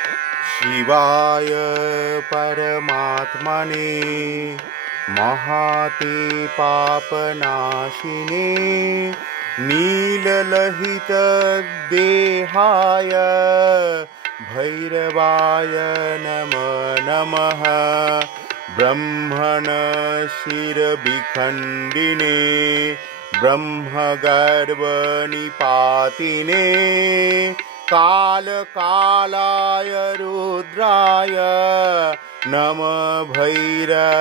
शिवाय परमात्मने महाते पापनाशिने नीललोहितदेहाय भैरवाय नमो नमः। ब्रह्मण शिरविखण्डिने ब्रह्मगर्भनिपातिने कालकालाय रुद्राय नमः भैरवशूलिने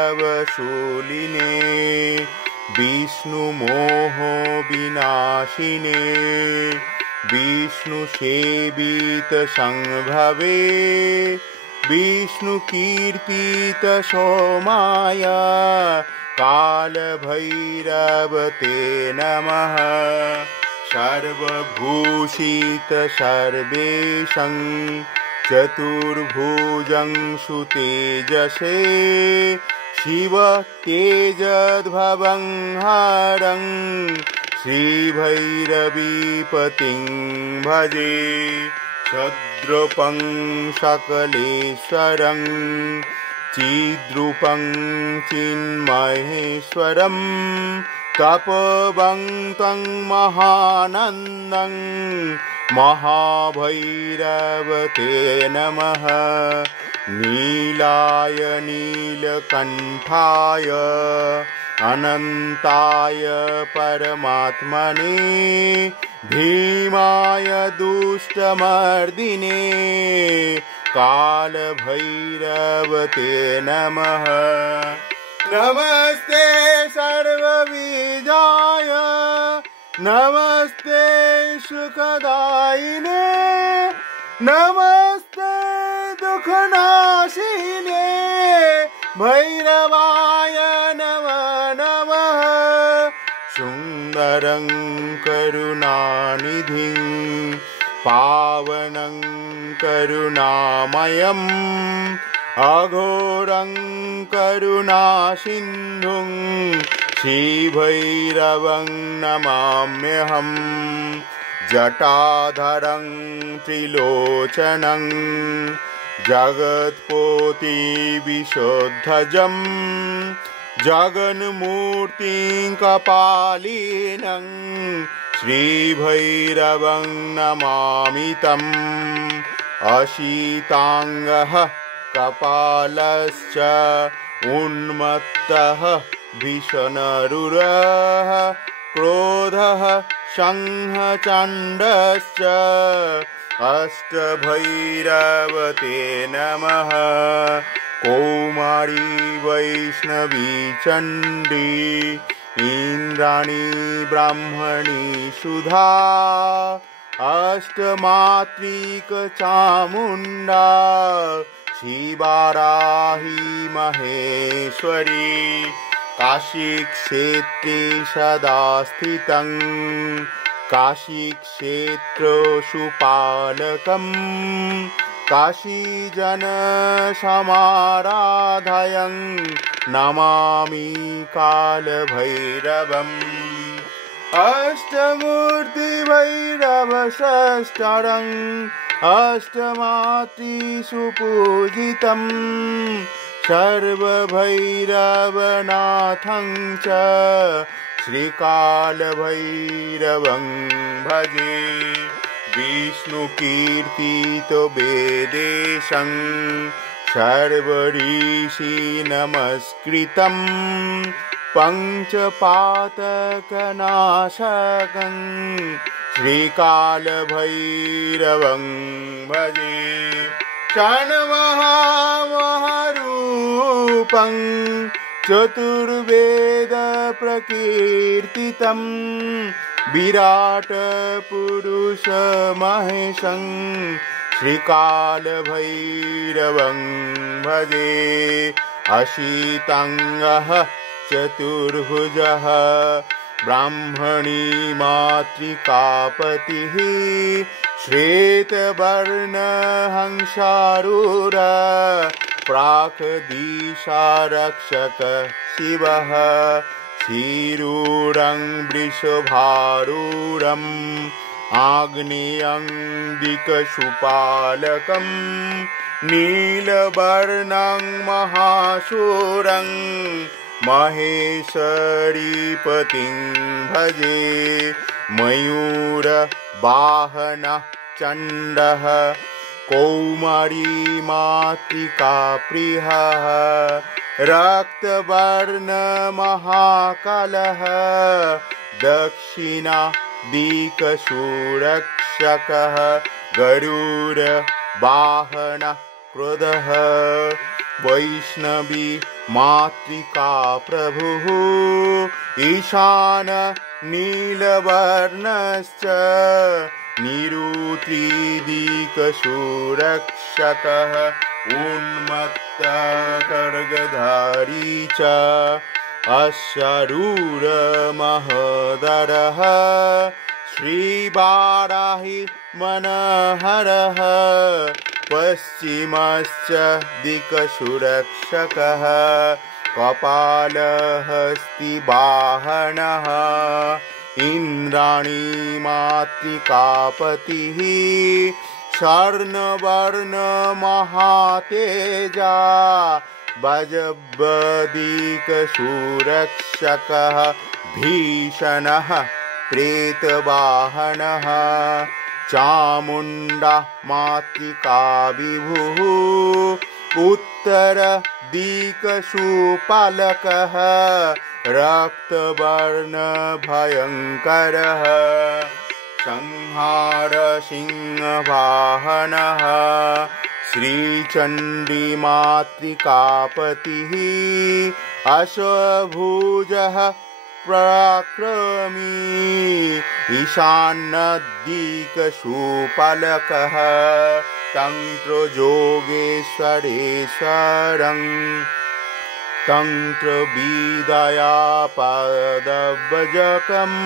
विष्णुमोहविनाशिने विष्णुसेवितसंभवे विष्णुकीर्तितसोमाय कालभैरव ते नमः। सर्वभूषित सर्वेशं चतुर्भुजं सुतेजसे शिव तेजद्भवं हरं श्रीभैरवीपतिं भजे। सद्रूपं सकलेश्वरं चिद्रूपं चिन्महेश्वरं तपोवं तं महानन्दं महाभैरव ते नमः। नीलाय नीलकण्ठाय अनन्ताय परमात्मने भीमाय दुष्टमर्दिने कालभैरव ते नमः। नमस्ते सर्वबीजाय नमस्ते सुखदायिने नमस्ते दुःखनाशिने भैरवाय नमः नमः। सुन्दरं करुणानिधिं पावनं करुणामयम् अघोरं करुणासिन्धुं श्रीभैरवं नमाम्यहं। जटाधरं त्रिलोचनं जगत्पोतिविशोद्धजं जगन्मूर्तिं कपालिनं श्रीभैरवं नमामि तम्। अशीताङ्गः कपालश्च उन्मत्तः भीषणरुरः क्रोधः संहचण्डश्च अष्टभैरव ते नमः। कौमारी वैष्णवी चण्डी इन्द्राणी ब्राह्मणी सुधा अष्टमातृकचामुण्डा शिवाराही महेश्वरी। काशीक्षेत्रे सदा स्थितं काशीक्षेत्रशुपालकं काशीजनसमाराधयं नमामि कालभैरवम्। अष्टमूर्तिभैरवषष्ठरं अष्टमातृसुपूजितं सर्वभैरवनाथं च श्रीकालभैरवं भजे। विष्णुकीर्तितवेदेशं सर्वऋषिनमस्कृतं पञ्चपातकनाशकं श्रीकालभैरवं भजे। षण्महामहारूपं चतुर्वेदप्रकीर्तितं विराटपुरुषमहेशं श्रीकालभैरवं भजे। अशीताङ्गः चतुर्भुजः ब्राह्मणी मातृकापतिः श्वेतवर्णहंसारूढ प्राक्दिशारक्षक शिवः। क्षीरूढं वृषभारूढं आग्नेयं दिक्शूपालकं नीलवर्णं महाशूरं महेशरीपतिं भजे मयूरवाहनः चण्डः कौमारी मातृकाप्रियः रक्तवर्णमहाकालः दक्षिणादिक्सुरक्षकः गरुडवाहनः क्रोधः वैष्णवी मातृका प्रभुः ईशान नीलवर्णश्च निरुतिदिक्सुरक्षकः उन्मत्तखड्गधारी च अश्रूरमहोदरः श्रीवाराहि मनोहरः पश्चिमश्च दिक्सुरक्षकः कपालहस्तिवाहनः इन्द्राणी मातृकापतिः स्वर्णवर्णमहातेजा वज्रदिक्सुरक्षकः भीषणः प्रेतवाहनः चामुण्डा मातृका विभुः उत्तरदिक्सुपालकः रक्तवर्णभयङ्करः संहारसिंहवाहनः श्रीचण्डीमातृकापतिः अश्वभुजः पराक्रमी ईशान्यदिक्सुपालकः तन्त्रयोगेश्वरेश्वरं तन्त्रविद्यापदव्रजकम्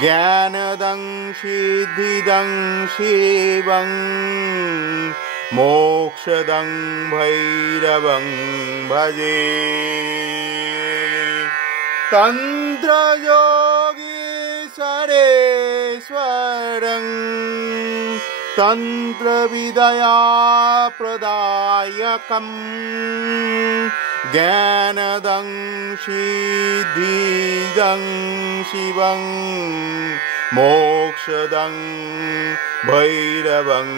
ज्ञानदं सिद्धिदं शिवं मोक्षदं भैरवं भजे तन्त्रयोगीश्वरेश्वरं तन्त्रविद्याप्रदायकं ज्ञानदं सिद्धिदं शिवं मोक्षदं भैरवं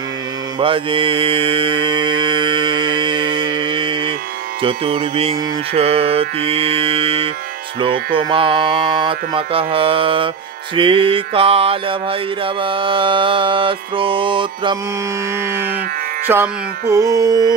भजे चतुर्विंशति श्लोकमात्मकः श्रीकालभैरव स्तोत्रम् सम्पूर्णम्